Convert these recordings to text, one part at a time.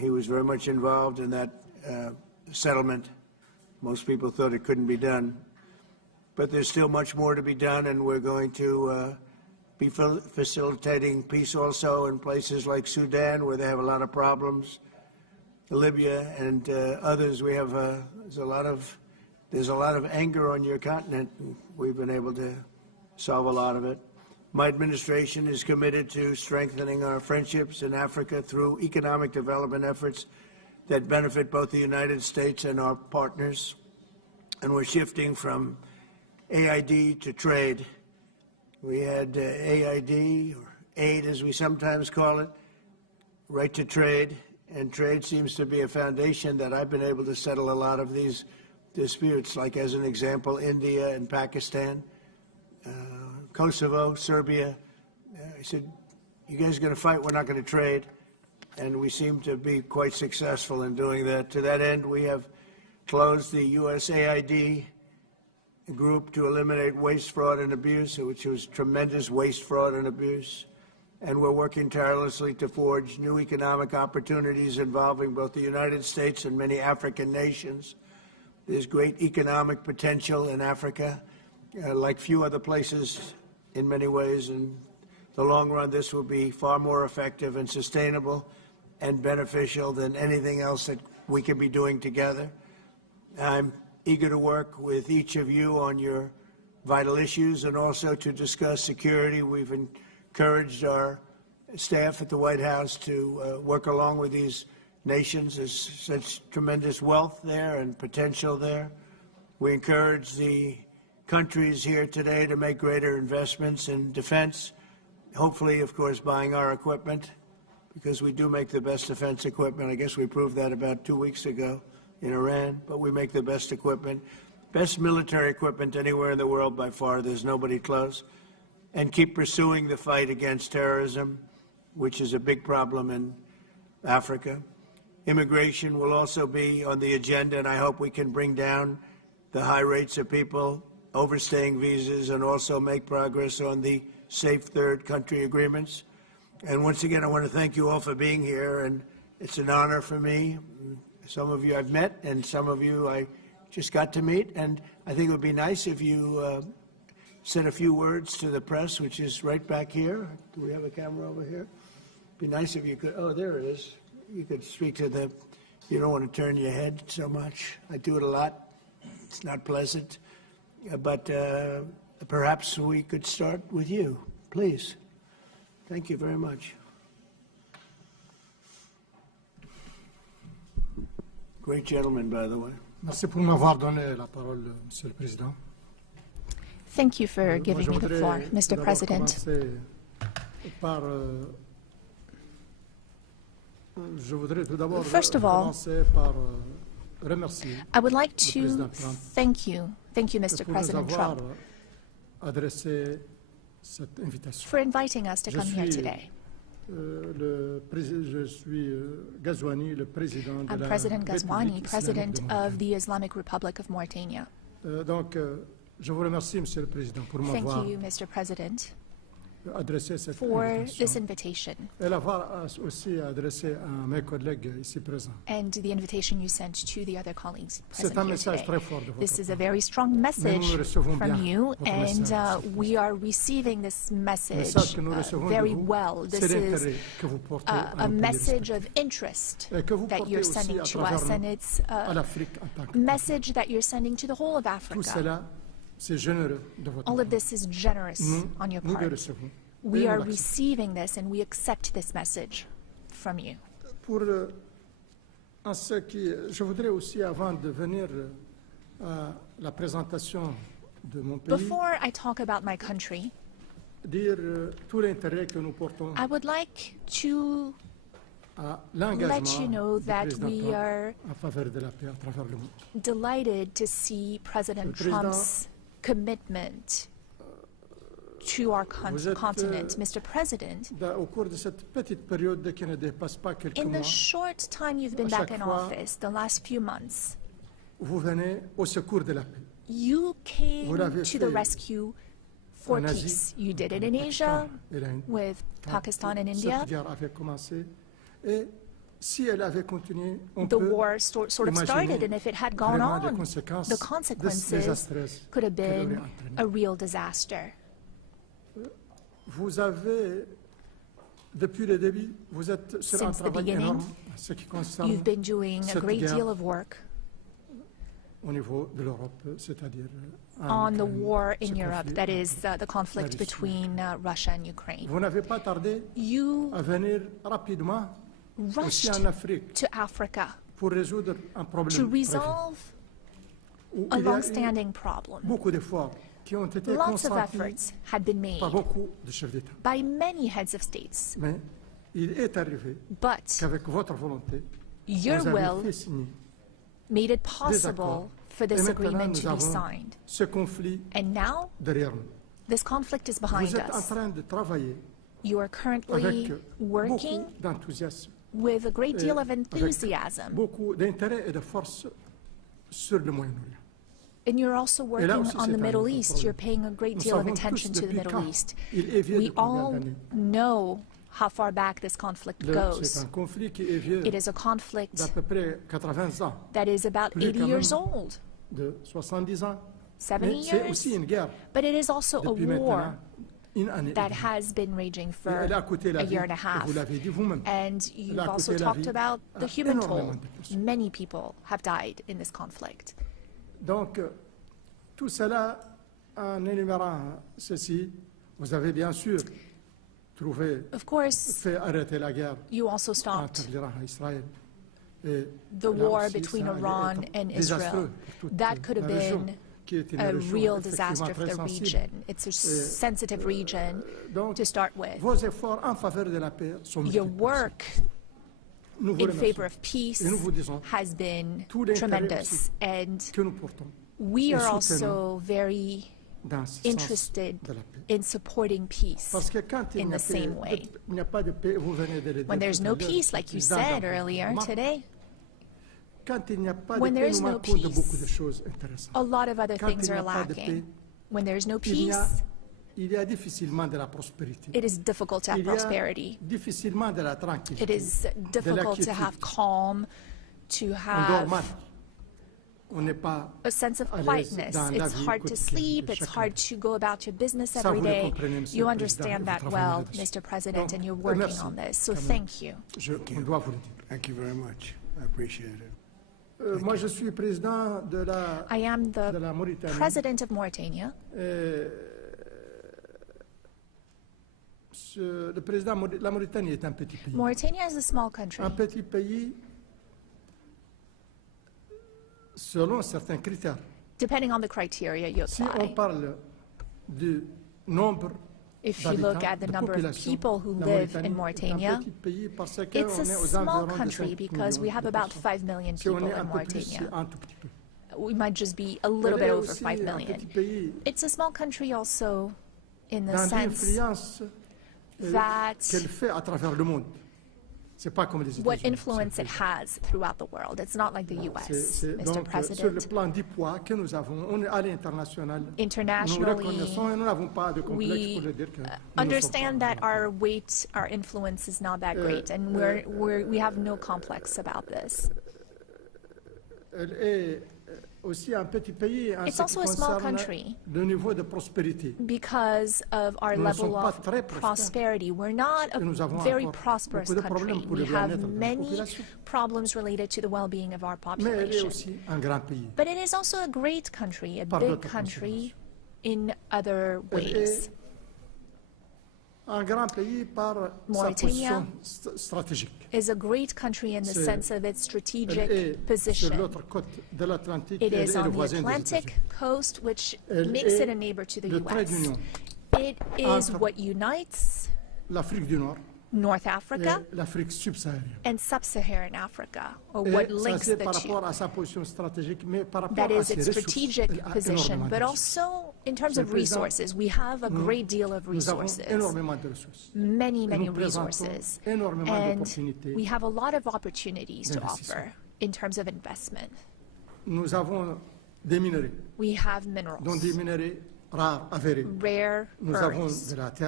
He was very much involved in that settlement. Most people thought it couldn't be done. But there's still much more to be done, and we're going to be facilitating peace also in places like Sudan, where they have a lot of problems, Libya and others. We have there's a lot of anger on your continent, and we've been able to solve a lot of it. My administration is committed to strengthening our friendships in Africa through economic development efforts that benefit both the United States and our partners. And we're shifting from AID to trade. We had AID, or aid as we sometimes call it, right to trade. And trade seems to be a foundation that I've been able to settle a lot of these disputes, like as an example, India and Pakistan, Kosovo, Serbia. I said, you guys are going to fight, we're not going to trade. And we seem to be quite successful in doing that. To that end, we have closed the USAID group to eliminate waste, fraud, and abuse, which was tremendous waste, fraud, and abuse. And we're working tirelessly to forge new economic opportunities involving both the United States and many African nations. There's great economic potential in Africa, like few other places in many ways. In the long run, this will be far more effective and sustainable and beneficial than anything else that we can be doing together. I'm eager to work with each of you on your vital issues and also to discuss security. We've encouraged our staff at the White House to work along with these nations. There's such tremendous wealth there and potential there. We encourage the countries here today to make greater investments in defense, hopefully, of course, buying our equipment, because we do make the best defense equipment. I guess we proved that about 2 weeks ago in Iran, but we make the best equipment, best military equipment anywhere in the world by far. There's nobody close. And keep pursuing the fight against terrorism, which is a big problem in Africa. Immigration will also be on the agenda, and I hope we can bring down the high rates of people overstaying visas and also make progress on the safe third country agreements. And once again, I want to thank you all for being here, and it's an honor for me. Some of you I've met, and some of you I just got to meet, and I think it would be nice if you said a few words to the press, which is right back here. Do we have a camera over here? It'd be nice if you could, oh, there it is. You could speak to the, you don't want to turn your head so much. I do it a lot. It's not pleasant. But perhaps we could start with you, please. Thank you very much. Great gentleman, by the way. Merci pour m'avoir donné la parole, Monsieur le Président. Thank you for giving me the floor, Mr. President. First of all, I would like to thank you, Mr. President Trump, for inviting us to come here today. I'm President Ghazouani, President of the Islamic Republic of Mauritania. Thank you, Mr. President, for this invitation and the invitation you sent to the other colleagues present here today. This is a very strong message from you, and we are receiving this message very well. This is a message of interest that you're sending to us, and it's a message that you're sending to the whole of Africa. All of this is generous on your part. We are receiving this, and we accept this message from you. Before I talk about my country, I would like to let you know that we are delighted to see President Trump's commitment to our continent. Mr. President, in the short time you've been back in office, the last few months, you came to the rescue for peace. You did it in Asia with Pakistan and India. si elle avait continué, on the peut war sort of started, and if it had gone vraiment des on, conséquences the consequences désastreuses could have qu'elle aurait been entraînées. a real disaster. Vous avez, depuis le début, vous êtes sur un Since the travail beginning, énorme en ce qui concerne You've been doing a cette great guerre deal of work au niveau de l'Europe, c'est-à-dire on the Ukraine, war ce in Europe, conflit. that is the conflict Russie. between Russia and Ukraine. Vous n'avez pas tardé You à venir rapidement aussi rushed en Afrique to Africa pour résoudre un problème to très vite, resolve où a il y a eu long-standing problem. beaucoup d'efforts qui ont été Lots of consentis efforts had been made par beaucoup de chefs d'État. by many heads of states, Mais il est arrivé but qu'avec votre volonté, your vous avez will fait signer made it des possible accords. for Et this maintenant, agreement nous to be avons signed. ce conflit And now, derrière nous. this conflict is Vous behind êtes en us. train de travailler You are avec currently working beaucoup d'enthousiasme, with a great deal of avec enthusiasm, beaucoup d'intérêt et de force sur le Moyen-Orient. and you're also Et là working aussi, on c'est the un Middle autre East. problème. You're paying a great Nous deal of savons attention tous to the depuis Middle quand East. il est vieux We de combien all d'années. know how far back this conflict C'est goes. un conflit qui est vieux It is a conflict d'à peu près 80 ans, that is about Plus 80 quand years même. old, de 70 ans. 70 Mais c'est years, aussi une guerre but it is also a depuis war maintenant une année. that has been raging Et for elle a coûté la a vie, year and a et half. vous l'avez dit vous-même. And Elle you've a also coûté la talked vie about à the human énormément toll. de personnes. Many people have died in this conflict. Donc, tout cela, en énumérant ceci, vous avez bien sûr trouvé, Of course, fait arrêter la guerre you also stopped entre l'Iran et Israël. Et the là war aussi, between ça allait Iran être and désastreux Israel. pour toute That could have la région, been qui est une a région real effectivement disaster for très the sensible. region. It's a sensitive region Donc, to start with. vos efforts en faveur de la paix sont Your multiples. work Nous vous in remercions. favor of peace Et nous vous disons has been tout l'intérêt tremendous, aussi and que nous portons we et are soutenons also very dans ce sens interested de la paix. in supporting peace. Parce que quand il in n'y a, the same way. il n'y a pas de paix, vous venez de le dire When there's tout à no l'heure, peace, like you président said Gabriel, earlier comment? today, Quand il n'y a pas de when paix, there's nous no manquons de peace, beaucoup de choses intéressantes. a lot of other Quand things il n'y are a pas de lacking. paix, When there's no il y a, peace, il y a difficilement de la prospérité. it is difficult to have Il y a prosperity. difficilement de la It tranquillité. is de difficult to l'inquiétude. have calm, to On dort have mal. On n'est pas a sense of à l'aise quietness. dans la It's vie hard to quotidienne sleep. de It's chacun. hard to go about your business Ça, every vous le day. comprenez, Monsieur You le Président, et understand vous that travaillez well, là-dessus. Mr. President, Donc, and you're working merci, on this. So quand même. thank you. On doit vous le dire. Thank you very much. I appreciate it. Moi, je suis président de la, I am de the la Mauritanie. president of Mauritania. Le président, la Mauritanie est un petit pays. Mauritania is a small country. Un petit pays selon certains critères. Depending on the criteria you Si on apply. parle du nombre If you look at the de number of population, people who la live in est un Mauritania, petit pays parce qu'on it's a est aux small environs de country 5 because we millions have de about personnes. 5 million Si on people est un in peu plus, Mauritania. c'est un tout petit peu. We might just be a little Elle bit est over aussi 5 un million. petit pays It's a small country also in the dans sense l'influence that qu'elle fait à travers le monde. C'est pas comme les what États-Unis. influence it has throughout the world. It's not like the US, C'est Mr. donc sur le President. plan du poids que nous avons, on est à l'international. Nous Internationally, reconnaissons et nous n'avons pas de complexe we pour le dire que nous ne sommes understand pas that our weight, our influence is not that great, and we have no complex about this. Elle est aussi un petit pays en It's ce qui also a small concerne country. le niveau de prospérité. Because of our Nous ne sommes level pas of très prospères. prosperity, we're not a Et nous avons very encore prosperous beaucoup de problèmes country. pour le We have bien-être de la many population. problems related to the well-being of our Mais elle est population. aussi un grand pays. But it is also a great country, a Par big d'autres country in other Elle ways. est un grand pays par sa Mauritania position stratégique. Is a great country in the C'est- sense of its Elle strategic est sur position. l'autre côte de l'Atlantique. It Elle is est le on the voisin des Atlantic États-Unis. coast, which Elle makes est it a neighbor to the le trait US. d'union It is entre what unites l'Afrique du Nord North et Africa l'Afrique subsaharienne. and sub-Saharan Africa, or Et what ça, links c'est the par two. rapport à sa position stratégique, mais par rapport That à is ses its ressources. strategic Elle a position, énormément de but ressources. also in terms Monsieur of le Président, resources. We have a great deal of Nous avons resources, énormément de ressources. many, Et many nous présentons resources, énormément and d'opportunités we have a lot of opportunities to d'investissement. offer in terms of investment. Nous avons des minerais, We have dont minerals, des minerais rares avérés. rare Nous avons earths,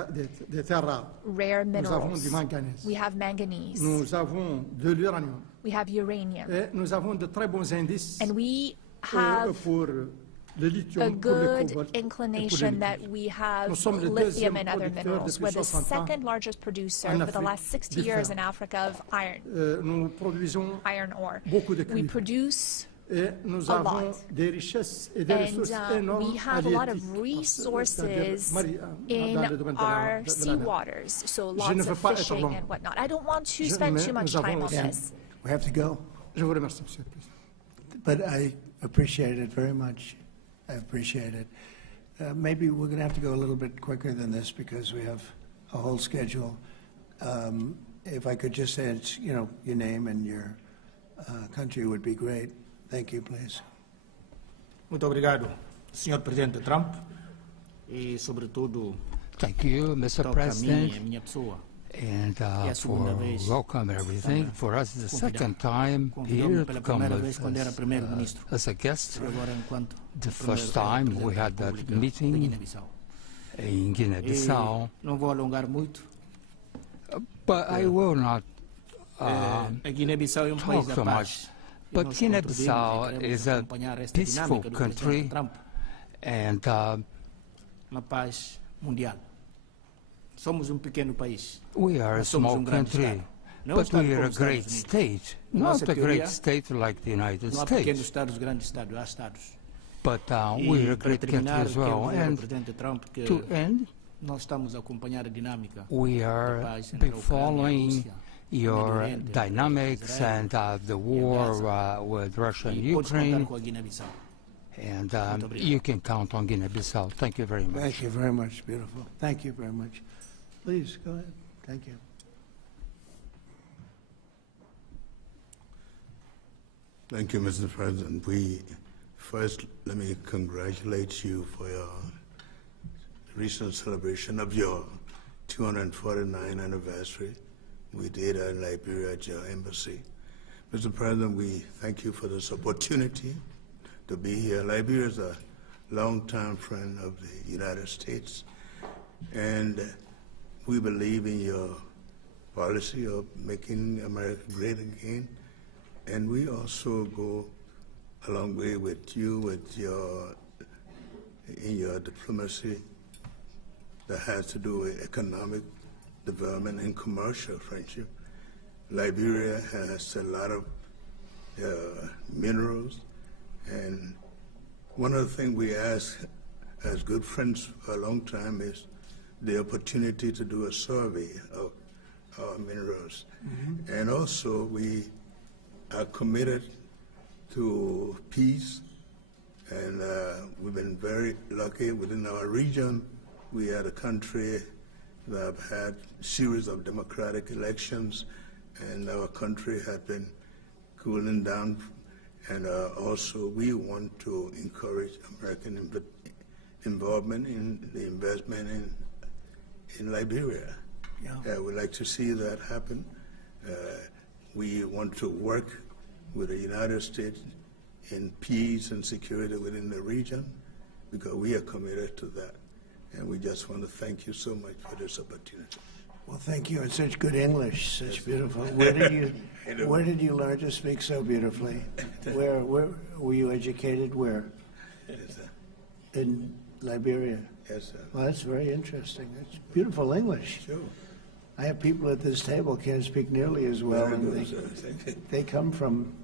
des terres rares. rare Nous avons minerals. du manganèse. We have manganese. Nous avons de l'uranium. We have uranium. Et nous avons de très bons indices And we have pour le a lithium, pour le good cobalt et pour le inclination nickel. that we have Nous sommes le lithium deuxième and other producteur minerals. depuis We're the 60 ans second largest producer en for the Afrique last 60 du years fer. in Africa of Nous produisons iron ore. beaucoup de We cuivre. produce Et nous a avons lot. des richesses et des And ressources énormes we have a lot of halieutiques, resources c'est-à-dire in dans le domaine de la- our de la sea mer. waters, so Je ne lots veux of pas être fishing long. and whatnot. I don't want to Je- spend mais too much nous avons time on aussi- this. We have to go, Je vous remercie, Monsieur le Président. but I appreciate it very much. I appreciate it. Maybe we're going to have to go a little bit quicker than this because we have a whole schedule. If I could just say, it's, your name and your country would be great. Thank you, please. Muito obrigado, Sr. Presidente Trump, e sobretudo Thank you, Mr. toca a mim e a President, minha pessoa. and a segunda for vez welcome everything. For us, it's the second time Convidou-me here pela to come primeira vez quando era primeiro-ministro. as a guest. E agora enquanto The primeiro first time presidente we da had that República de meeting Guiné-Bissau. in E Guinea-Bissau, não vou alongar muito. but I will not A Guiné-Bissau é um país talk da so paz. much. E But nós Guinea-Bissau contribuímos e is queremos a acompanhar esta peaceful dinâmica do country, presidente Trump, and uma paz mundial. Somos um pequeno país. we are a Nós somos small grande country, Estado. Não um but Estado we are como a os great Estados Unidos. state, Nossa not a teoria, great state like the United Não há pequenos States, estados, grandes estados, há estados. but E we are a para great country terminar, as quero well. dizer ao And presidente Trump que to end, nós estamos a acompanhar a dinâmica we da are paz entre a Ucrânia e a following Rússia, your Médio Oriente, dynamics Israel and the war Gaza. with Russia and E podes contar Ukraine, com a Guiné-Bissau. and obrigado. you can count on Guinea-Bissau. Thank you very much. Thank you very much. Beautiful. Thank you very much. Please, go ahead. Thank you. Thank you, Mr. President. First, let me congratulate you for your recent celebration of your 249th anniversary. We did in Liberia at your embassy. Mr. President, we thank you for this opportunity to be here. Liberia is a longtime friend of the United States, and we believe in your policy of making America great again. And we also go a long way with you in your diplomacy that has to do with economic development and commercial friendship. Liberia has a lot of minerals, and one of the things we ask as good friends for a long time is the opportunity to do a survey of our minerals. Mm-hmm. And also we are committed to peace, and we've been very lucky within our region. We are a country that have had a series of democratic elections, and our country has been cooling down. And also we want to encourage American involvement in the investment in Liberia. Yeah. We'd like to see that happen. We want to work with the United States in peace and security within the region because we are committed to that. And we just want to thank you so much for this opportunity. Well, thank you. And such good English, such beautiful. Where did you learn to speak so beautifully? Where were you educated? Where? Yes, sir. In Liberia. Yes, sir. Well, that's very interesting. That's beautiful English. Sure. I have people at this table can't speak nearly as well, Very and good, sir. they come from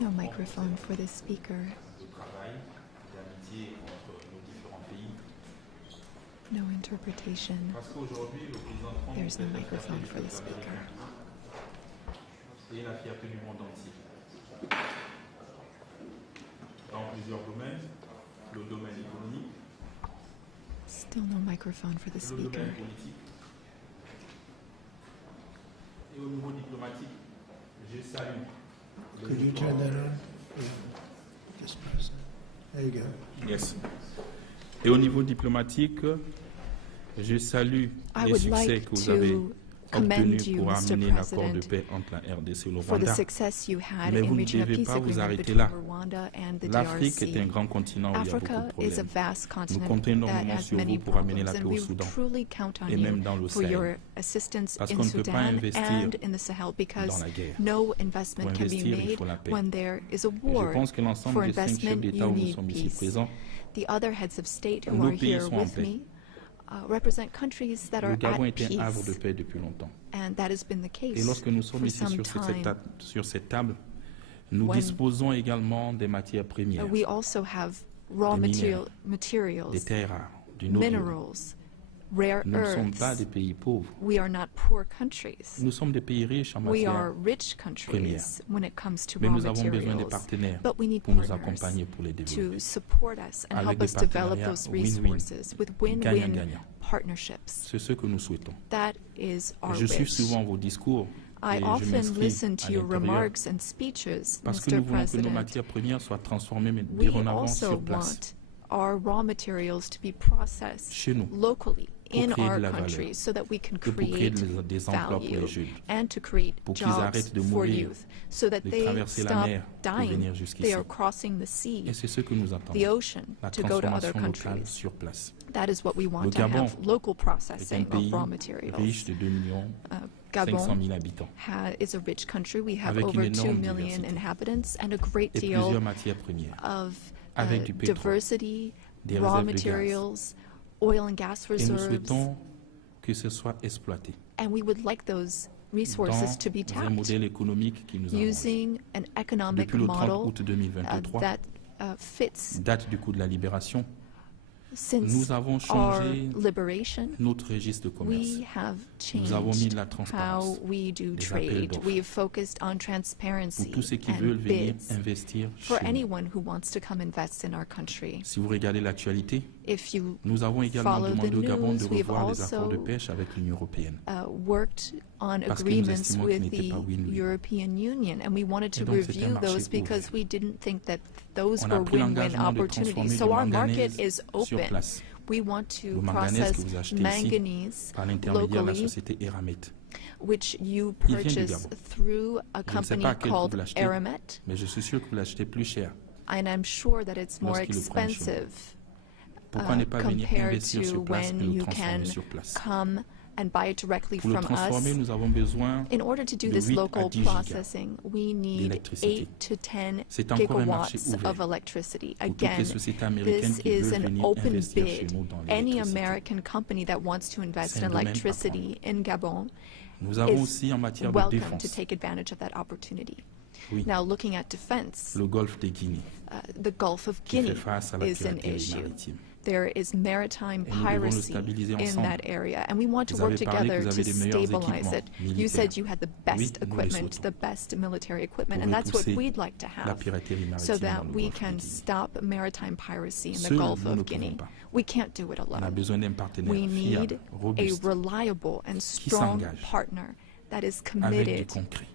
No microphone for the speaker. No interpretation. There's no microphone for the speaker. Et la fierté du monde entier. Dans plusieurs domaines, le domaine économique, Still no microphone for the le speaker. domaine politique. Et au niveau diplomatique, je salue. Could you turn that on? Yeah. Just press it. There you go. Yes. Et au niveau diplomatique, je salue I les would succès like que vous avez to commend obtenus you, pour Mr. amener l'accord de President, paix entre la RDC et le for the Rwanda. success you had Mais in vous ne reaching a devez peace pas vous agreement arrêter between là. Rwanda and the L'Afrique est un DRC. grand continent où il y a beaucoup Africa de is a problèmes. vast Nous continent comptons that énormément has sur many vous pour amener problems, la paix and au we Soudan truly count on et même you dans le for Sahel. your assistance Parce in qu'on ne peut pas Sudan investir and in the Sahel, because dans la guerre. no investment Pour can be investir, il made faut la paix. when there is a Et war. je pense que For l'ensemble des 5 chefs investment, d'État you où nous need sommes ici peace. présents, The other heads of state who Nos are pays here sont en with paix. me represent countries that are le Gabon at est un havre de peace, paix depuis longtemps. and that has been the case Et lorsque nous sommes for ici some time. sur cette table, nous When disposons également des matières premières, We also have raw Des minéraux, des materials, terres rares, du noble. minerals, rare Nous ne sommes pas earths. des pays pauvres. We are not poor countries. Nous sommes des pays riches en We are matière, rich countries when it comes to mais raw nous avons besoin des materials. partenaires But we need pour nous partners accompagner pour les to développer. support us and Avec help des us develop partenariats those win-win, resources with win-win gagnant-gagnant. partnerships. C'est ce que nous souhaitons. That is our Je suis wish. souvent vos discours I et je often m'inscris listen to à your l'intérieur remarks and speeches, parce que Mr. nous voulons que nos President. matières premières soient transformées mais We dorénavant also sur place, want our raw materials to be processed chez nous, locally pour in créer de our la valeur, countries so that we can et pour créer create des emplois pour value les jeunes, and to create pour qu'ils jobs arrêtent de for mourir, youth so that de they traverser la stop mer pour dying. venir jusqu'ici. They are crossing the sea, Et c'est ce que nous attendons, the ocean, la to go to other transformation locale countries. sur place. That is what we want Le to Gabon have, local est un processing pays of raw riche materials. de 2 millions Gabon 500 000 habitants, is a rich country. We have avec over une 2 énorme million diversité inhabitants and a great et deal plusieurs matières premières, of avec du pétrole, diversity, des raw réserves de gaz. materials, oil and gas Et nous reserves, souhaitons que ce soit exploité and we would like those resources to be dans un tapped modèle économique qui nous arrange. using an economic Depuis le 30 model août 2023, that fits date du coup de la libération, since nous avons our changé liberation. notre registre de commerce. We have Nous avons mis changed de la how transparence, we do des appels trade. d'offres. We have focused on Pour transparency tous ceux qui and veulent venir bids investir for chez nous. anyone who wants to come invest in our country. Si vous regardez l'actualité, If you nous avons également follow the demandé au Gabon de news, we've revoir les accords de also pêche avec l'Union européenne. worked on Parce que nous agreements estimons qu'ils with n'étaient the pas win-win. European Union, and we wanted to Et donc, c'est un review marché those because ouvert. we didn't think that those On a were pris win-win l'engagement de opportunities. transformer So du our market manganèse is sur open. place. We want to Le manganèse process que vous achetez ici manganese par l'intermédiaire de la locally, société Eramet. which you Il vient du purchase Gabon. through a Je ne sais company pas à quel prix called vous l'achetez, Aramet, mais je suis sûr que vous l'achetez plus cher. and I'm sure that it's more Lorsqu'ils le prennent chez vous. expensive Pourquoi ne pas venir compared investir to sur place et when le you can transformer sur place? come and buy it directly Pour le from transformer, us. nous avons besoin In order to do de this 8 à local 10 gigas processing, we need d'électricité. 8 to 10 C'est encore un marché gigawatts ouvert of electricity. pour toutes les Again, sociétés américaines this qui is veulent an venir open investir chez bid. nous dans Any l'électricité. American company that wants to invest C'est in un domaine à electricity in Gabon Nous avons is aussi en matière de welcome to défense take advantage of that opportunity. Oui. Now, looking at defense, le golfe de Guinée the Gulf of qui fait Guinea face à la is an piraterie issue. maritime. There is maritime Et nous devons le piracy stabiliser in ensemble. that area, and we want to Vous work avez parlé que together vous to avez des meilleurs stabilize it. équipements You said militaires. you had the Oui, best nous les equipment, souhaitons. the best military equipment, Pour and that's what repousser we'd like to la have, piraterie maritime so dans that le we golfe de can Guinée. stop maritime piracy in the Seuls, Gulf nous ne of pouvons Guinea. pas. We can't do it On a alone. besoin d'un partenaire We fiable, need a robuste, reliable and strong s'engage partner that is avec du committed concret.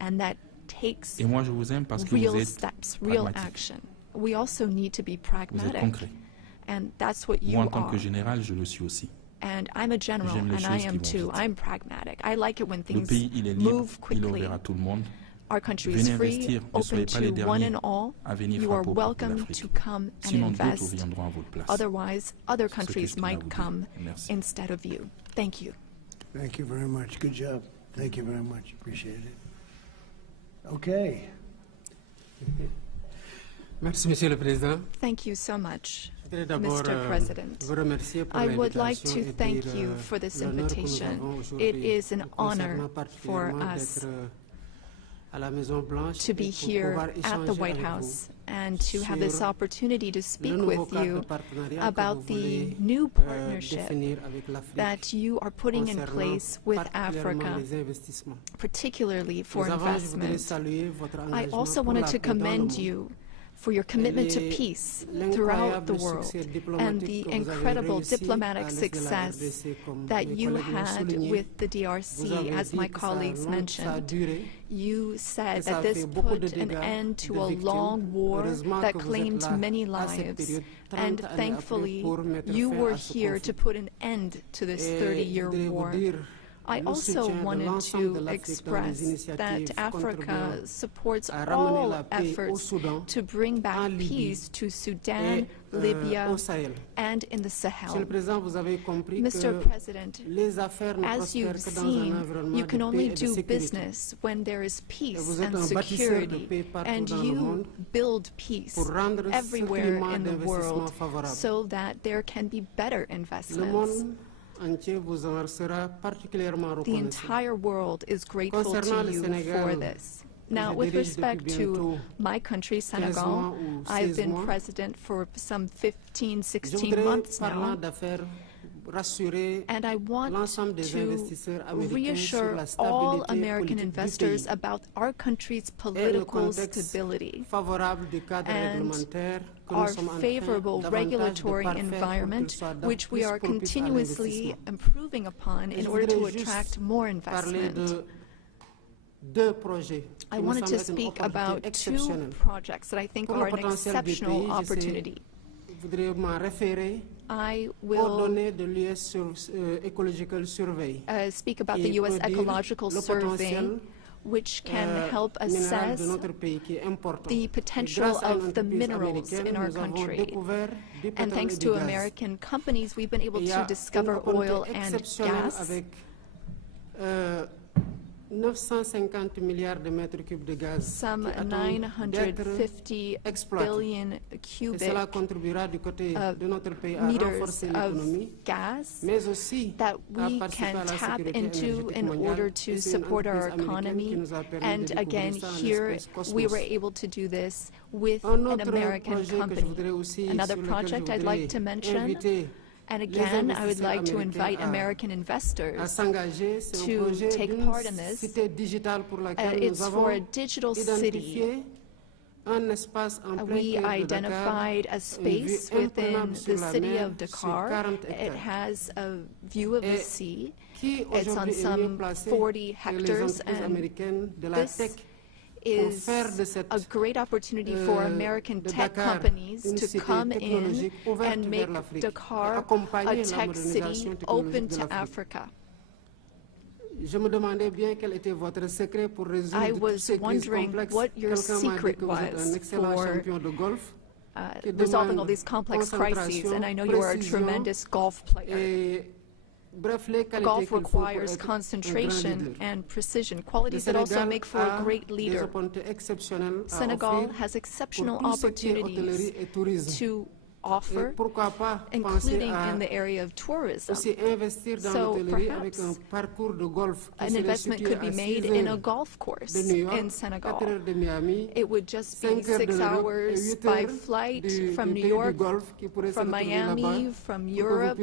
and that takes Et moi, je vous aime parce que real vous êtes steps, real pragmatique. action. We also need to be Vous êtes pragmatic, concret. and that's what you Moi, en tant are. que général, je le suis aussi. And I'm a general, J'aime les and I choses am qui vont too. vite. I'm pragmatic. I like it when Le things pays, il est libre, move il est quickly. ouvert à tout le monde. Our country is Venez free, investir, ne soyez open pas les to one derniers and all. à venir You are frapper aux portes de welcome l'Afrique. to come and Sinon, d'autres invest. viendront à votre place. Otherwise, other C'est ce que countries je tenais à might vous dire. come Merci. instead of you. Thank you. Thank you very much. Good job. Thank you very much. Appreciate it. Okay. Merci, Monsieur le Président. Thank you so much, Je voudrais d'abord Mr. President. vous remercier pour I would like l'invitation to et thank dire, you for this l'honneur que nous invitation. avons It aujourd'hui is an concernant honor for particulièrement us d'être to be here at the White House and to have this opportunity to speak with you about the new partnership that you are putting in place with Africa, particularly for investment. I also wanted to commend you for your commitment to peace throughout the world and the incredible diplomatic success that you had with the DRC, as my colleagues mentioned. You said that this put an end to a long war that claimed many lives, and thankfully you were here to put an end to this 30-year war. I also wanted to express that Africa supports all efforts to bring back peace to Sudan, Libya, and in the Sahel. Mr. President, as you've seen, you can only do business when there is peace and security, and you build peace everywhere in the world so that there can be better investments. The entire world is grateful to you for this. Now, with respect to my country, Senegal, I've been president for some 15, 16 months now, and I want to reassure all American investors about our country's political stability and our favorable regulatory environment, which we are continuously improving upon in order to attract more investment. I wanted to speak about two projects that I think are an exceptional opportunity. I will speak about the U.S. Ecological Survey, which can help assess the potential of the minerals in our country. And thanks to American companies, we've been able to discover oil and gas. Some 950 billion cubic meters of gas that we can tap into in order to support our economy. And again, here we were able to do this with an American company. Another project I'd like to mention, and again, I would like to invite American investors to take part in this. It's for a digital city. We identified a space within the city of Dakar. It has a view of the sea. It's on some 40 hectares, and this is a great opportunity for American tech companies to come in and make Dakar a tech city open to Africa. I was wondering what your secret was for resolving all these complex crises, and I know you are a tremendous golf player. Golf requires concentration and precision, qualities that also make for a great leader. Senegal has exceptional opportunities to offer, including in the area of tourism. So perhaps an investment could be made in a golf course in Senegal. It would just be 6 hours by flight from New York, from Miami, from Europe,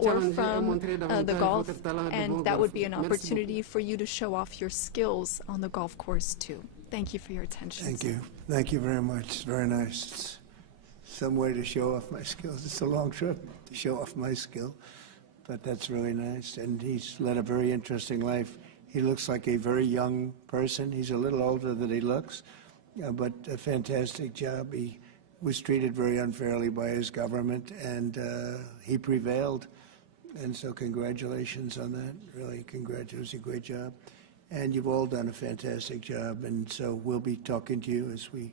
or from the Gulf, and that would be an opportunity for you to show off your skills on the golf course too. Thank you for your attention. Thank you. Thank you very much. It's very nice. It's some way to show off my skills. It's a long trip to show off my skill, but that's really nice. And he's led a very interesting life. He looks like a very young person. He's a little older than he looks, but a fantastic job. He was treated very unfairly by his government, and he prevailed. And so congratulations on that. Really, congratulations. A great job. And you've all done a fantastic job. And so we'll be talking to you as we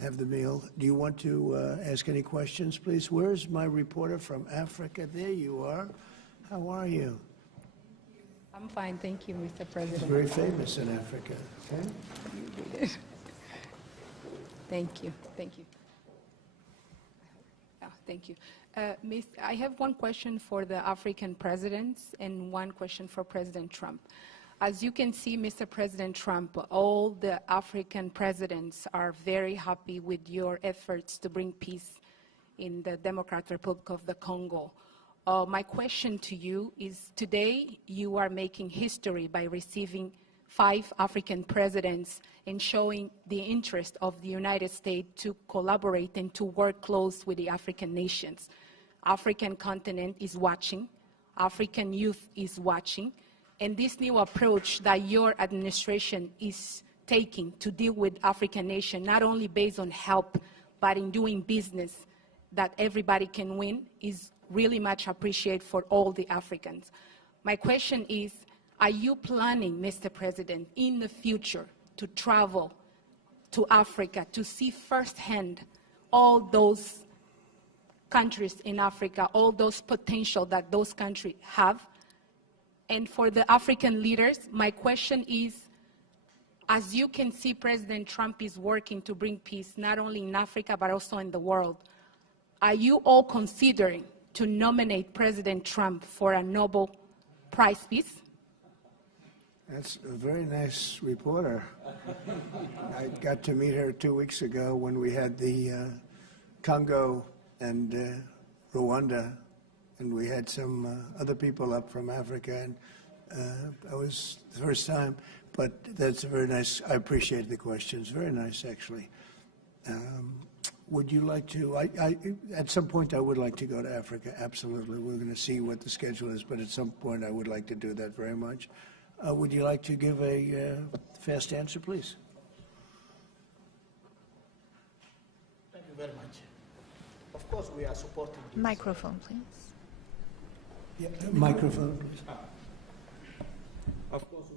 have the meal. Do you want to ask any questions, please? Where's my reporter from Africa? There you are. How are you? I'm fine, thank you, Mr. President. It's very famous in Africa. Okay? Thank you, thank you. Thank you. I have one question for the African presidents and one question for President Trump. As you can see, Mr. President Trump, all the African presidents are very happy with your efforts to bring peace in the Democratic Republic of the Congo. My question to you is, today you are making history by receiving 5 African presidents and showing the interest of the United States to collaborate and to work close with the African nations. African continent is watching, African youth is watching, and this new approach that your administration is taking to deal with African nations, not only based on help, but in doing business that everybody can win, is really much appreciated for all the Africans. My question is, are you planning, Mr. President, in the future to travel to Africa to see firsthand all those countries in Africa, all those potential that those countries have? And for the African leaders, my question is, as you can see, President Trump is working to bring peace not only in Africa but also in the world. Are you all considering to nominate President Trump for a Nobel Prize Peace? That's a very nice reporter. I got to meet her 2 weeks ago when we had the Congo and Rwanda, and we had some other people up from Africa, and that was the first time. But that's a very nice. I appreciate the questions. Very nice, actually. Would you like to? At some point, I would like to go to Africa. Absolutely, we're going to see what the schedule is, but at some point, I would like to do that very much. Would you like to give a fast answer, please? Thank you very much. Of course, we are supporting this. Microphone, please. Yeah, microphone, please. Of course,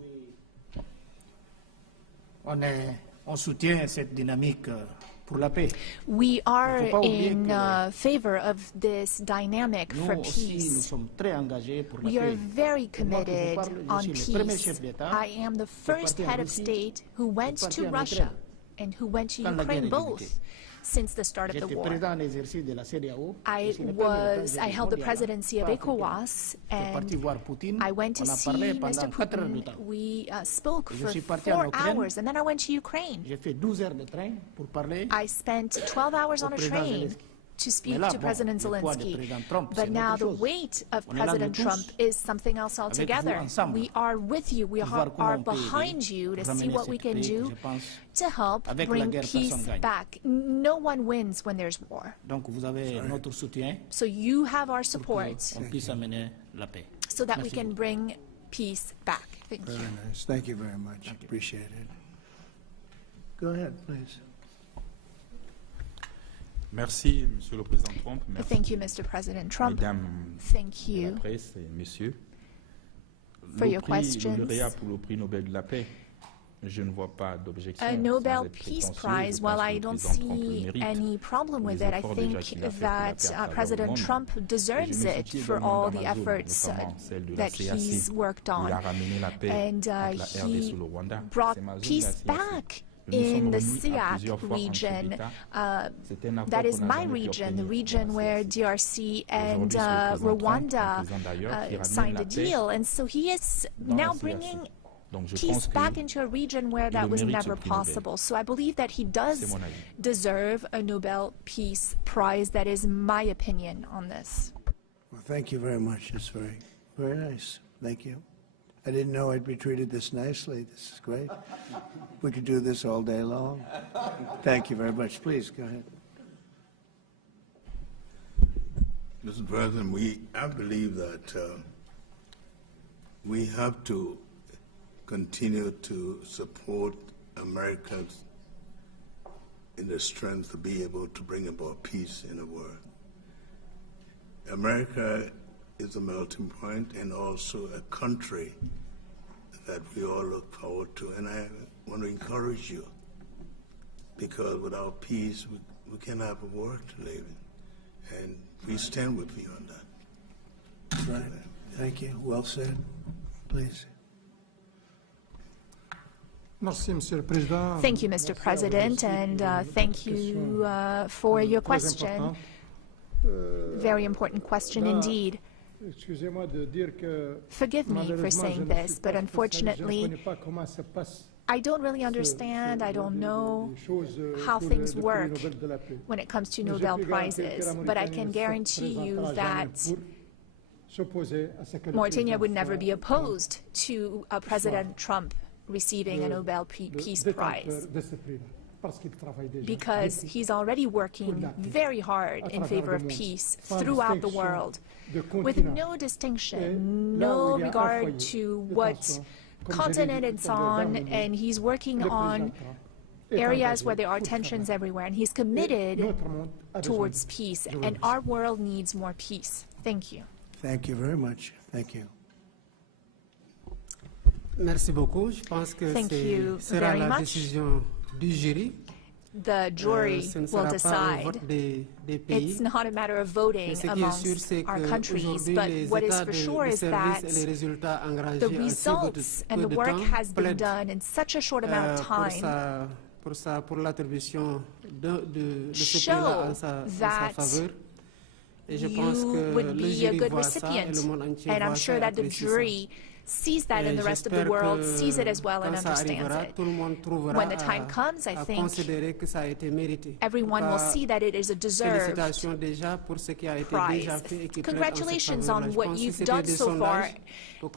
on soutient cette dynamique pour la paix. We are in favor of this dynamic for peace. We are very committed on peace. I am the first head of state who went to Russia and who went to Ukraine both since the start of the war. I held the presidency of ECOWAS, and I went to see Mr. Putin. We spoke for 4 hours, and then I went to Ukraine. I spent 12 hours on a train to speak to President Zelensky. But now the weight of President Trump is something else altogether. We are with you. We are behind you to see what we can do to help bring peace back. No one wins when there's war. So you have our support so that we can bring peace back. Thank you. Very nice. Thank you very much. Appreciate it. Go ahead, please. Merci, Monsieur le Président Trump. Merci. Thank you, Mr. President Trump. Thank you Presse et messieurs. for your questions. Pour le prix Nobel de la paix. Je ne vois pas d'objection. A Nobel Peace Prize, while I don't see any problem with it, I think that President Trump deserves it for all the efforts that he's worked on. And he brought peace back in the SEAC region. That is my region, the region where DRC and Rwanda signed a deal. And so he is now bringing peace back into a region where that was never possible. So I believe that he does deserve a Nobel Peace Prize. That is my opinion on this. Well, thank you very much. It's very, very nice. Thank you. I didn't know I'd be treated this nicely. This is great. We could do this all day long. Thank you very much. Please, go ahead. Mr. President, I believe that we have to continue to support Americans in the strength to be able to bring about peace in the world. America is a melting point and also a country that we all look forward to. And I want to encourage you, because without peace, we can't have a world to live in. And we stand with you on that. That's right. Thank you. Well said. Please. Thank you, Mr. President, and thank you for your question. Very important question indeed. Forgive me for saying this, but unfortunately, I don't really understand, I don't know how things work when it comes to Nobel Prizes, but I can guarantee you that Mauritania would never be opposed to President Trump receiving a Nobel Peace Prize, because he's already working very hard in favor of peace throughout the world, with no distinction, no regard to what continent it's on, and he's working on areas where there are tensions everywhere, and he's committed towards peace, and our world needs more peace. Thank you. Thank you very much. Thank you. Merci beaucoup. Je pense que sera la décision du jury. The jury will decide. It's not a matter of voting amongst our countries, but what is for sure is that the results and the work has been done in such a short amount of time show that you would be a good recipient, and I'm sure that the jury sees that, and the rest of the world sees it as well and understands it. When the time comes, I think everyone will see that it is a deserved prize. Congratulations on what you've done so far.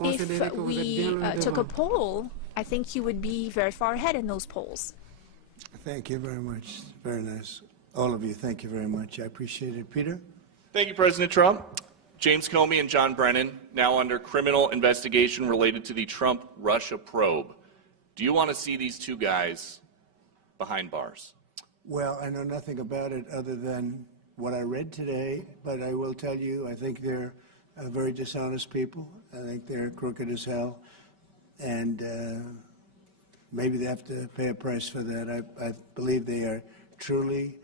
If we took a poll, I think you would be very far ahead in those polls. Thank you very much. Very nice. All of you, thank you very much. I appreciate it. Peter? Thank you, President Trump. James Comey and John Brennan, now under criminal investigation related to the Trump-Russia probe. Do you want to see these two guys behind bars? Well, I know nothing about it other than what I read today, but I will tell you, I think they're very dishonest people. I think they're crooked as hell, and maybe they have to pay a price for that. I believe they are truly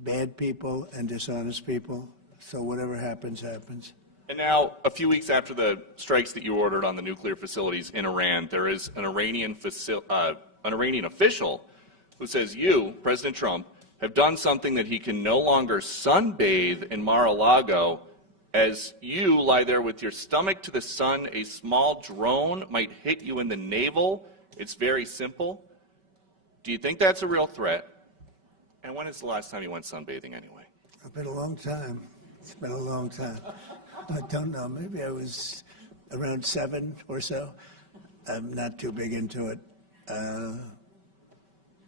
bad people and dishonest people. So whatever happens, happens. And now, a few weeks after the strikes that you ordered on the nuclear facilities in Iran, there is an Iranian official who says you, President Trump, have done something that he can no longer sunbathe in Mar-a-Lago. As you lie there with your stomach to the sun, a small drone might hit you in the navel. It's very simple. Do you think that's a real threat? And when is the last time you went sunbathing anyway? It's been a long time. It's been a long time. I don't know. Maybe I was around 7 or so. I'm not too big into it.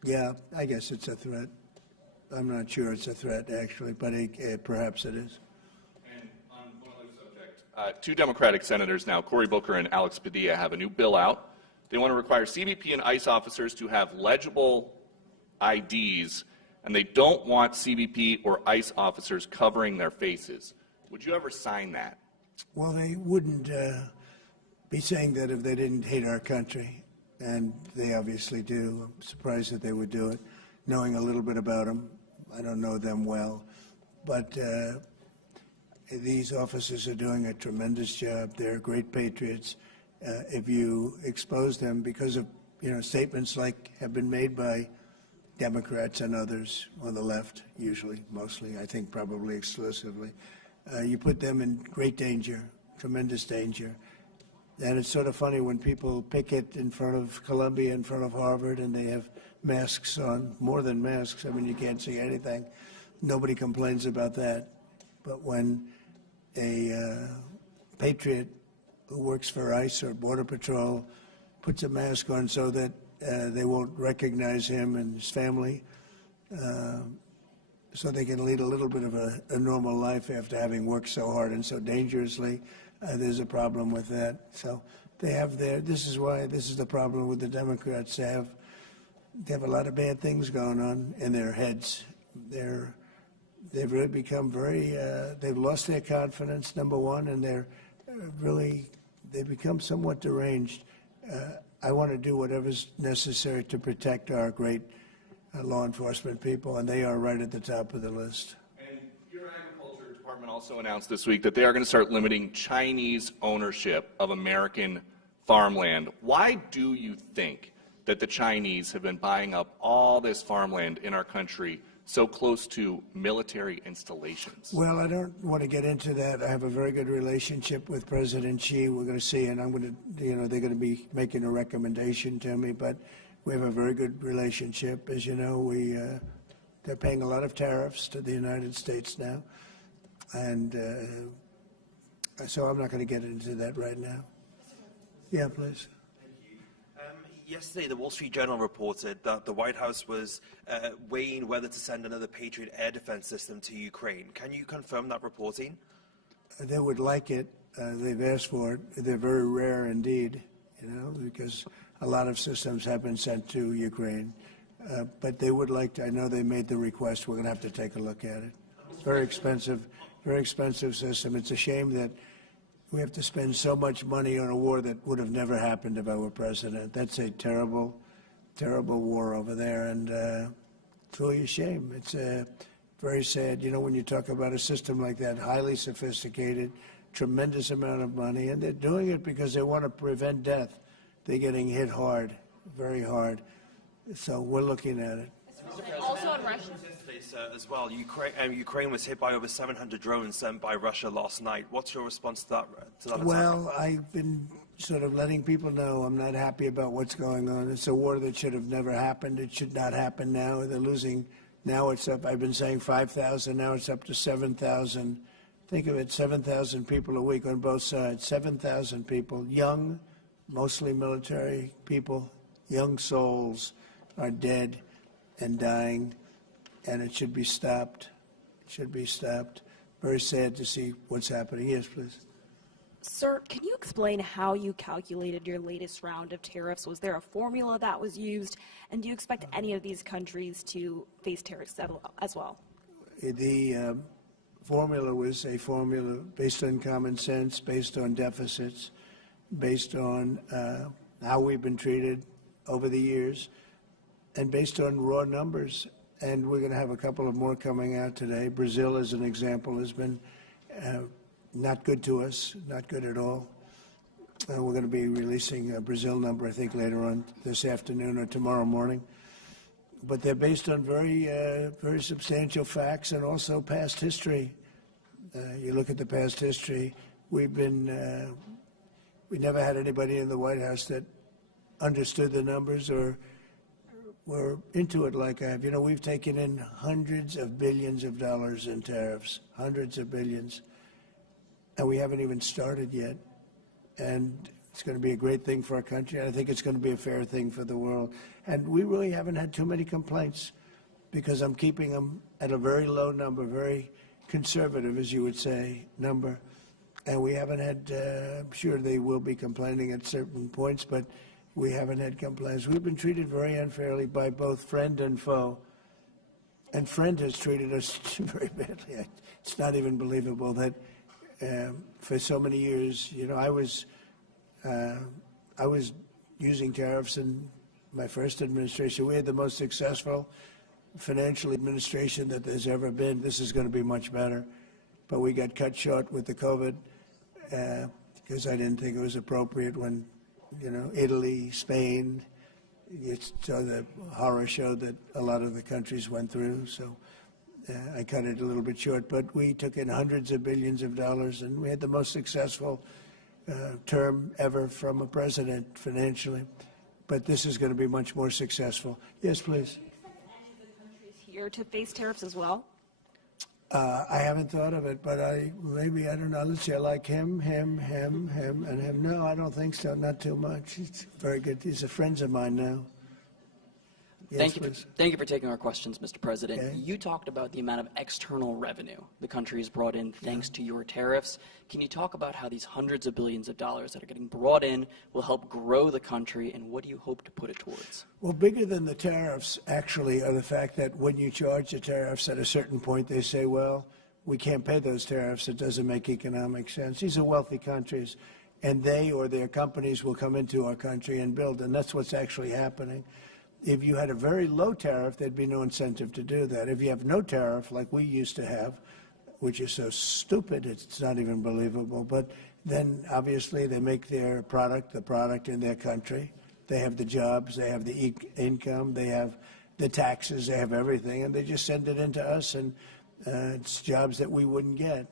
Yeah, I guess it's a threat. I'm not sure it's a threat, actually, but perhaps it is. And on one other subject, two Democratic senators now, Cory Booker and Alex Padilla, have a new bill out. They want to require CBP and ICE officers to have legible IDs, and they don't want CBP or ICE officers covering their faces. Would you ever sign that? Well, they wouldn't be saying that if they didn't hate our country, and they obviously do. I'm surprised that they would do it, knowing a little bit about them. I don't know them well, but these officers are doing a tremendous job. They're great patriots. If you expose them because of statements like have been made by Democrats and others on the left, usually, mostly, I think probably exclusively. You put them in great danger, tremendous danger. And it's sort of funny when people picket in front of Columbia, in front of Harvard, and they have masks on, more than masks. I mean, you can't see anything. Nobody complains about that. But when a patriot who works for ICE or Border Patrol puts a mask on so that they won't recognize him and his family, so they can lead a little bit of a normal life after having worked so hard and so dangerously. There's a problem with that. So they have this is the problem with the Democrats. They have a lot of bad things going on in their heads. They've really become they've lost their confidence, number one, and they've become somewhat deranged. I want to do whatever's necessary to protect our great law enforcement people, and they are right at the top of the list. And your Agriculture Department also announced this week that they are going to start limiting Chinese ownership of American farmland. Why do you think that the Chinese have been buying up all this farmland in our country so close to military installations? Well, I don't want to get into that. I have a very good relationship with President Xi. We're going to see, and I'm going to, they're going to be making a recommendation to me, but we have a very good relationship. As you know, they're paying a lot of tariffs to the United States now, and so I'm not going to get into that right now. Yeah, please. Yesterday, the Wall Street Journal reported that the White House was weighing whether to send another Patriot air defense system to Ukraine. Can you confirm that reporting? They would like it. They've asked for it. They're very rare indeed, because a lot of systems have been sent to Ukraine. But they would like to. I know they made the request. We're going to have to take a look at it. It's very expensive system. It's a shame that we have to spend so much money on a war that would have never happened if I were president. That's a terrible, terrible war over there, and it's really a shame. It's very sad. When you talk about a system like that, highly sophisticated, tremendous amount of money, and they're doing it because they want to prevent death. They're getting hit hard, very hard. So we're looking at it. Also on Russia. As well, Ukraine was hit by over 700 drones sent by Russia last night. What's your response to that attack? Well, I've been sort of letting people know I'm not happy about what's going on. It's a war that should have never happened. It should not happen now. They're losing. Now it's up. I've been saying 5,000. Now it's up to 7,000. Think of it, 7,000 people a week on both sides. 7,000 people, young, mostly military people, young souls are dead and dying. And it should be stopped. It should be stopped. Very sad to see what's happening. Yes, please. Sir, can you explain how you calculated your latest round of tariffs? Was there a formula that was used? And do you expect any of these countries to face tariffs as well? The formula was a formula based on common sense, based on deficits, based on how we've been treated over the years, and based on raw numbers. And we're going to have a couple of more coming out today. Brazil, as an example, has been not good to us, not good at all. We're going to be releasing a Brazil number, I think, later on this afternoon or tomorrow morning. But they're based on very substantial facts and also past history. You look at the past history. We never had anybody in the White House that understood the numbers or were into it like I have. We've taken in hundreds of billions of dollars in tariffs, hundreds of billions, and we haven't even started yet. And it's going to be a great thing for our country, and I think it's going to be a fair thing for the world. And we really haven't had too many complaints because I'm keeping them at a very low number, very conservative, as you would say, number. And we haven't had, I'm sure they will be complaining at certain points, but we haven't had complaints. We've been treated very unfairly by both friend and foe. And friend has treated us very badly. It's not even believable that for so many years, I was using tariffs in my first administration. We had the most successful financial administration that there's ever been. This is going to be much better. But we got cut short with the COVID because I didn't think it was appropriate when Italy, Spain, so the horror show that a lot of the countries went through. So I cut it a little bit short, but we took in hundreds of billions of dollars, and we had the most successful term ever from a president financially. But this is going to be much more successful. Yes, please. Do you expect any of the countries here to face tariffs as well? I haven't thought of it, but I don't know. Let's see, I like him, and him. No, I don't think so. Not too much. He's very good. These are friends of mine now. Yes, thank you for taking our questions, Mr. President. Okay. You talked about the amount of external revenue the country has brought in thanks to your tariffs. Can you talk about how these hundreds of billions of dollars that are getting brought in will help grow the country, and what do you hope to put it towards? Well, bigger than the tariffs, actually, are the fact that when you charge the tariffs at a certain point, they say, well, we can't pay those tariffs. It doesn't make economic sense. These are wealthy countries, and they or their companies will come into our country and build, and that's what's actually happening. If you had a very low tariff, there'd be no incentive to do that. If you have no tariff, like we used to have, which is so stupid, it's not even believable, but then obviously they make their product, the product in their country. They have the jobs, they have the income, they have the taxes, they have everything, and they just send it into us, and it's jobs that we wouldn't get.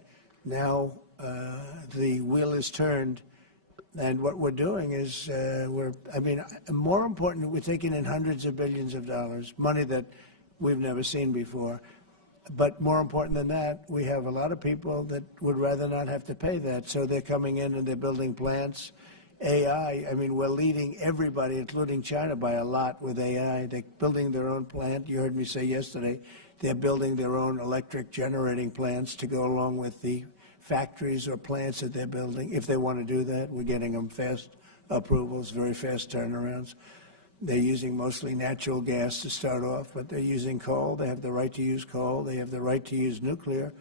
Now the wheel is turned, and what we're doing is more important, we're taking in hundreds of billions of dollars, money that we've never seen before. But more important than that, we have a lot of people that would rather not have to pay that. So they're coming in and they're building plants. AI, we're leading everybody, including China, by a lot with AI. They're building their own plant. You heard me say yesterday, they're building their own electric generating plants to go along with the factories or plants that they're building. If they want to do that, we're getting them fast approvals, very fast turnarounds. They're using mostly natural gas to start off, but they're using coal. They have the right to use coal. They have the right to use nuclear.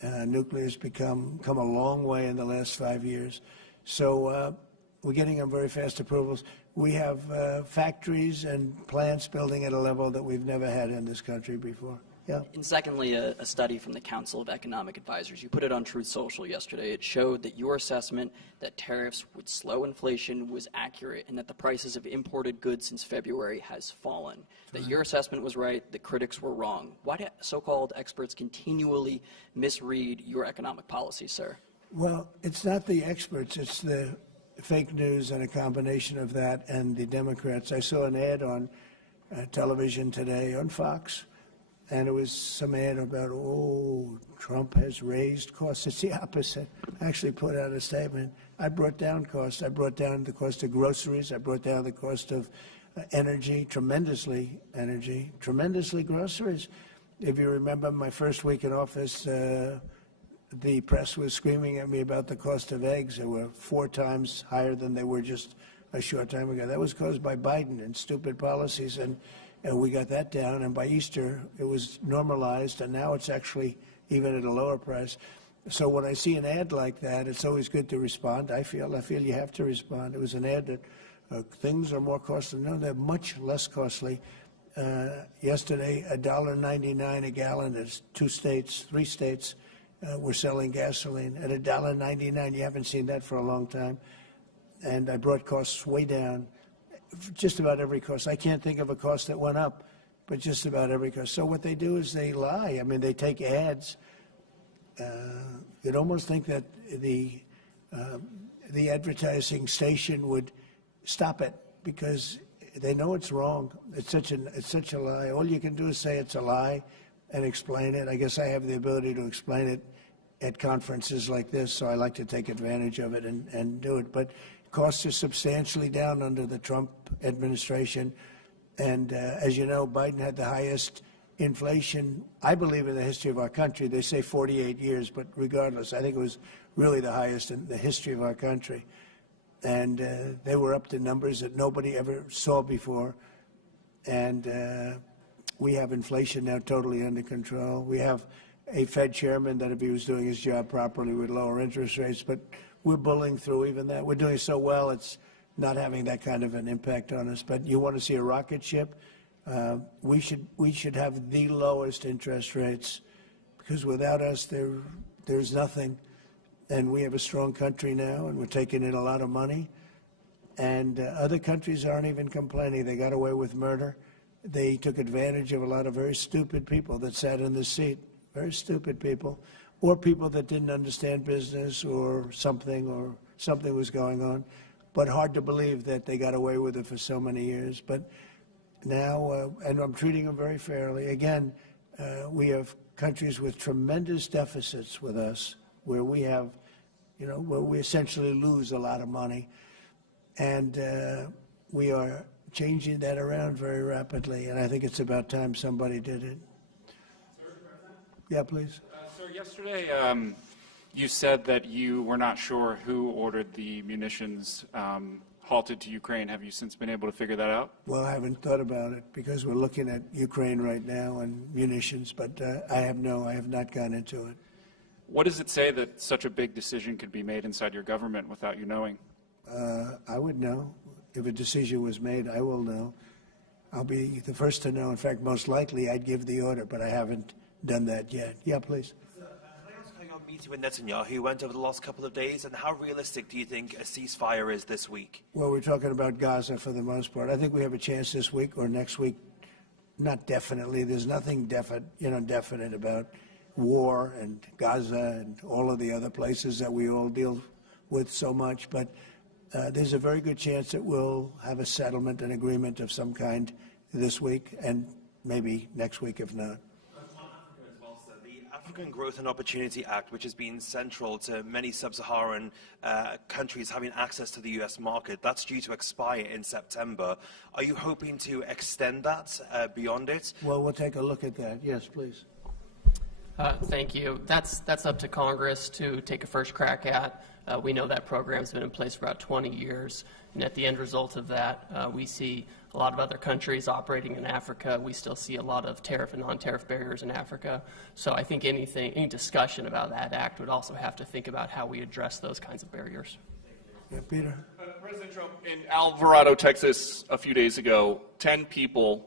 Nuclear's come a long way in the last 5 years. So we're getting them very fast approvals. We have factories and plants building at a level that we've never had in this country before. Yeah. And secondly, a study from the Council of Economic Advisors. You put it on Truth Social yesterday. It showed that your assessment that tariffs would slow inflation was accurate and that the prices of imported goods since February has fallen. That your assessment was right, the critics were wrong. Why do so-called experts continually misread your economic policy, sir? Well, it's not the experts. It's the fake news and a combination of that and the Democrats. I saw an ad on television today on Fox, and it was some ad about, Trump has raised costs. It's the opposite. I actually put out a statement. I brought down costs. I brought down the cost of groceries. I brought down the cost of energy, tremendously groceries. If you remember my first week in office, the press was screaming at me about the cost of eggs. They were 4 times higher than they were just a short time ago. That was caused by Biden and stupid policies, and we got that down, and by Easter, it was normalized, and now it's actually even at a lower price. So when I see an ad like that, it's always good to respond. I feel you have to respond. It was an ad that things are more costly. No, they're much less costly. Yesterday, $1.99 a gallon. There's 3 states were selling gasoline at $1.99. You haven't seen that for a long time. And I brought costs way down. Just about every cost. I can't think of a cost that went up, but just about every cost. So what they do is they lie. They take ads. You'd almost think that the advertising station would stop it because they know it's wrong. It's such a lie. All you can do is say it's a lie and explain it. I guess I have the ability to explain it at conferences like this, so I like to take advantage of it and do it. But costs are substantially down under the Trump administration. And as you know, Biden had the highest inflation, I believe, in the history of our country. They say 48 years, but regardless, I think it was really the highest in the history of our country. And they were up to numbers that nobody ever saw before. And we have inflation now totally under control. We have a Fed chairman that, if he was doing his job properly, would lower interest rates. But we're bullying through even that. We're doing so well, it's not having that kind of an impact on us. But you want to see a rocket ship? We should have the lowest interest rates, because without us, there's nothing. And we have a strong country now, and we're taking in a lot of money. And other countries aren't even complaining. They got away with murder. They took advantage of a lot of very stupid people that sat in the seat, very stupid people, or people that didn't understand business or something was going on. But hard to believe that they got away with it for so many years. But now, and I'm treating them very fairly. Again, we have countries with tremendous deficits with us, where we have, where we essentially lose a lot of money. And we are changing that around very rapidly, and I think it's about time somebody did it. Yeah, please. Sir, yesterday you said that you were not sure who ordered the munitions halted to Ukraine. Have you since been able to figure that out? Well, I haven't thought about it, because we're looking at Ukraine right now and munitions, but I have not gone into it. What does it say that such a big decision could be made inside your government without you knowing? I would know. If a decision was made, I will know. I'll be the first to know. In fact, most likely I'd give the order, but I haven't done that yet. Yeah, please. Can I ask how your meeting with Netanyahu went over the last couple of days, and how realistic do you think a ceasefire is this week? Well, we're talking about Gaza for the most part. I think we have a chance this week or next week not definitely. There's nothing definite about war and Gaza and all of the other places that we all deal with so much. But there's a very good chance that we'll have a settlement, an agreement of some kind this week, and maybe next week if not. The African Growth and Opportunity Act, which has been central to many sub-Saharan countries having access to the U.S. market, that's due to expire in September. Are you hoping to extend that beyond it? Well, we'll take a look at that. Yes, please. Thank you. That's up to Congress to take a first crack at. We know that program's been in place for about 20 years, and at the end result of that, we see a lot of other countries operating in Africa. We still see a lot of tariff and non-tariff barriers in Africa. So I think any discussion about that act would also have to think about how we address those kinds of barriers. Yeah, Peter. President Trump, in Alvarado, Texas, a few days ago, 10 people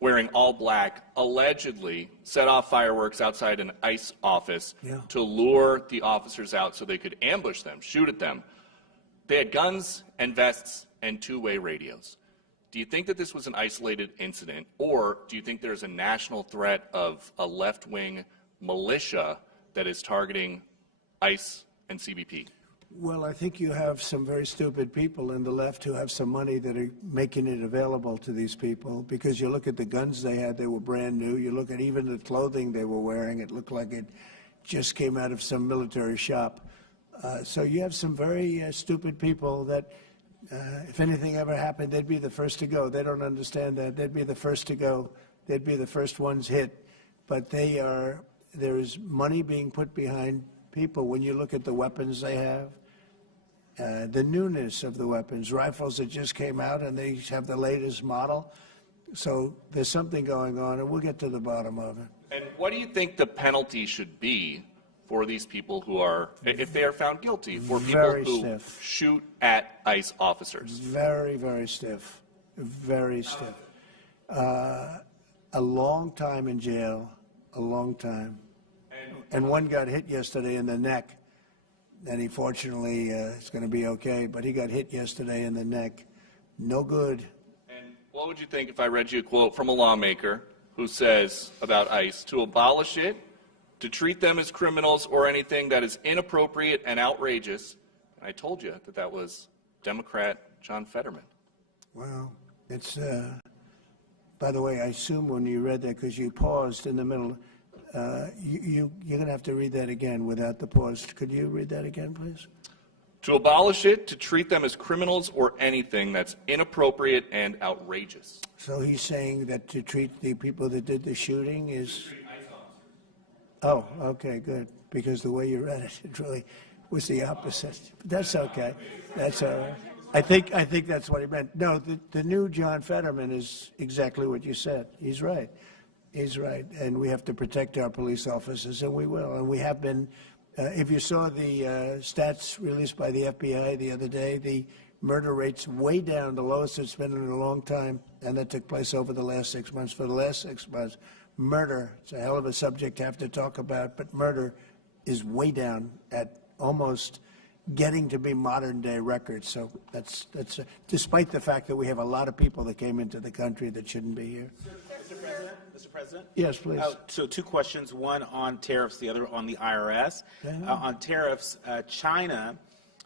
wearing all black allegedly set off fireworks outside an ICE office to lure the officers out so they could ambush them, shoot at them. They had guns and vests and two-way radios. Do you think that this was an isolated incident, or do you think there's a national threat of a left-wing militia that is targeting ICE and CBP? Well, I think you have some very stupid people in the left who have some money that are making it available to these people, because you look at the guns they had, they were brand new. You look at even the clothing they were wearing, it looked like it just came out of some military shop. So you have some very stupid people that if anything ever happened, they'd be the first to go. They don't understand that. They'd be the first to go. They'd be the first ones hit. But there is money being put behind people. When you look at the weapons they have, the newness of the weapons, rifles that just came out and they have the latest model. So there's something going on, and we'll get to the bottom of it. And what do you think the penalty should be for these people who are, if they are found guilty, for people Very who stiff. shoot at ICE officers? Very, very stiff. Very stiff. A long time in jail, a long time. And one got hit yesterday in the neck, and he fortunately is going to be okay, but he got hit yesterday in the neck. No good. And what would you think if I read you a quote from a lawmaker who says about ICE, to abolish it, to treat them as criminals or anything that is inappropriate and outrageous? And I told you that that was Democrat John Fetterman. Well, it's, by the way, I assume when you read that, because you paused in the middle, you're going to have to read that again without the pause. Could you read that again, please? To abolish it, to treat them as criminals or anything that's inappropriate and outrageous. So he's saying that to treat the people that did the shooting is... Oh, okay, good. Because the way you read it, it really was the opposite. But that's okay. That's all right. I think that's what he meant. No, the new John Fetterman is exactly what you said. He's right. He's right. And we have to protect our police officers, and we will. And we have been. If you saw the stats released by the FBI the other day, the murder rate's way down, the lowest it's been in a long time, and that took place over the last 6 months. For the last 6 months, murder, it's a hell of a subject to have to talk about, but murder is way down at almost getting to be modern-day records. So that's despite the fact that we have a lot of people that came into the country that shouldn't be here. Mr. President? Yes, please. So two questions, one on tariffs, the other on the IRS. On tariffs, China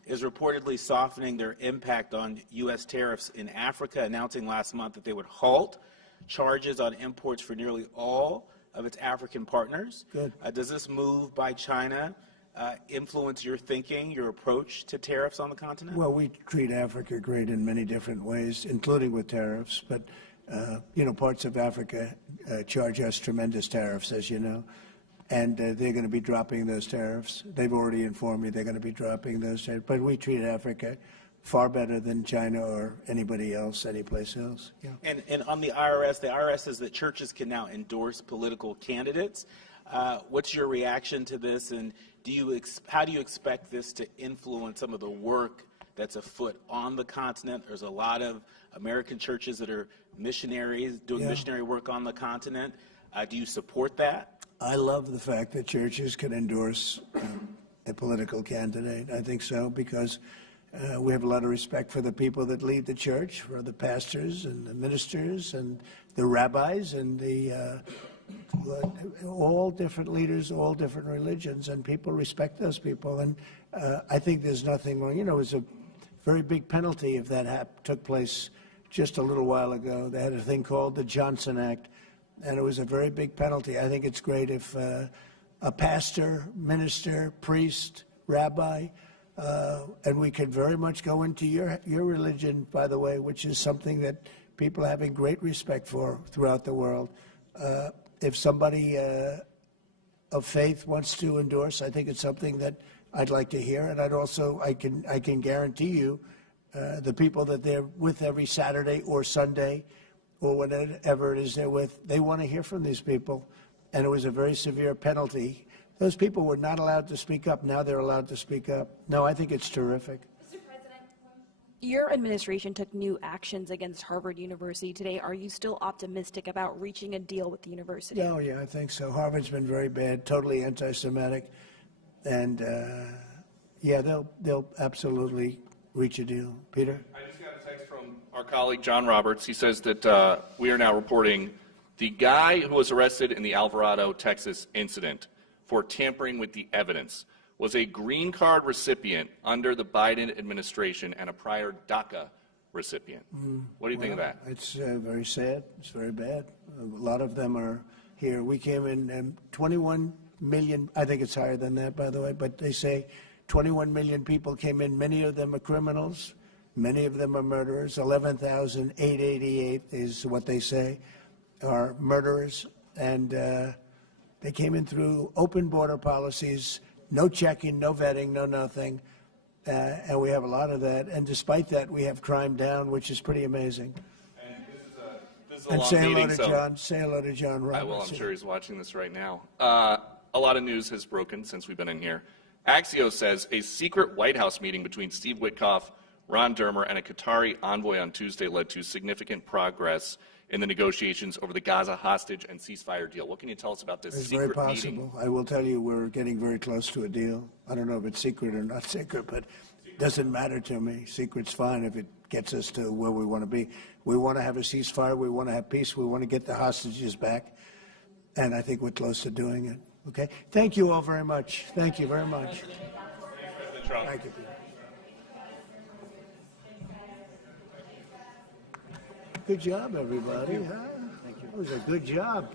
is reportedly softening their impact on U.S. tariffs in Africa, announcing last month that they would halt charges on imports for nearly all of its African partners. Good. Does this move by China influence your thinking, your approach to tariffs on the continent? Well, we treat Africa great in many different ways, including with tariffs. But, parts of Africa charge us tremendous tariffs, as you know. And they're going to be dropping those tariffs. They've already informed me they're going to be dropping those tariffs. But we treat Africa far better than China or anybody else, anyplace else. Yeah. And on the IRS says that churches can now endorse political candidates. What's your reaction to this, and how do you expect this to influence some of the work that's afoot on the continent? There's a lot of American churches that are missionaries doing missionary work on the continent. Do you support that? I love the fact that churches can endorse a political candidate. I think so, because We have a lot of respect for the people that lead the church, for the pastors and the ministers and the rabbis and all different leaders, all different religions, and people respect those people. And I think there's nothing wrong. You know, it was a very big penalty if that took place just a little while ago. They had a thing called the Johnson Act, and it was a very big penalty. I think it's great if a pastor, minister, priest, rabbi, and we can very much go into your religion, by the way, which is something that people are having great respect for throughout the world. If somebody of faith wants to endorse, I think it's something that I'd like to hear, and I can guarantee you the people that they're with every Saturday or Sunday or whatever it is they're with, they want to hear from these people, and it was a very severe penalty. Those people were not allowed to speak up. Now they're allowed to speak up. No, I think it's terrific. Mr. President, your administration took new actions against Harvard University today. Are you still optimistic about reaching a deal with the university? Oh, yeah, I think so. Harvard's been very bad, totally anti-Semitic, and yeah, they'll absolutely reach a deal. Peter? I just got a text from our colleague John Roberts. He says that we are now reporting the guy who was arrested in the Alvarado, Texas incident for tampering with the evidence was a green card recipient under the Biden administration and a prior DACA recipient. What do you think of that? It's very sad. It's very bad. A lot of them are here. We came in 21 million, I think it's higher than that, by the way, but they say 21 million people came in. Many of them are criminals. Many of them are murderers. 11,888 is what they say are murderers. And they came in through open border policies, no checking, no vetting, no nothing. And we have a lot of that. And despite that, we have crime down, which is pretty amazing. And this is a long say hello meeting, to so John. Say hello to John Roberts. I will. I'm sure he's watching this right now. A lot of news has broken since we've been in here. Axios says a secret White House meeting between Steve Witkoff, Ron Dermer, and a Qatari envoy on Tuesday led to significant progress in the negotiations over the Gaza hostage and ceasefire deal. What can you tell us about this secret It's very meeting? possible. I will tell you we're getting very close to a deal. I don't know if it's secret or not secret, but it doesn't matter to me. Secret's fine if it gets us to where we want to be. We want to have a ceasefire. We want to have peace. We want to get the hostages back. And I think we're close to doing it. Okay? Thank you all very much. Thank you very much. President Trump. Thank you, Peter. Good job, everybody. Huh? Thank you. It was a good job.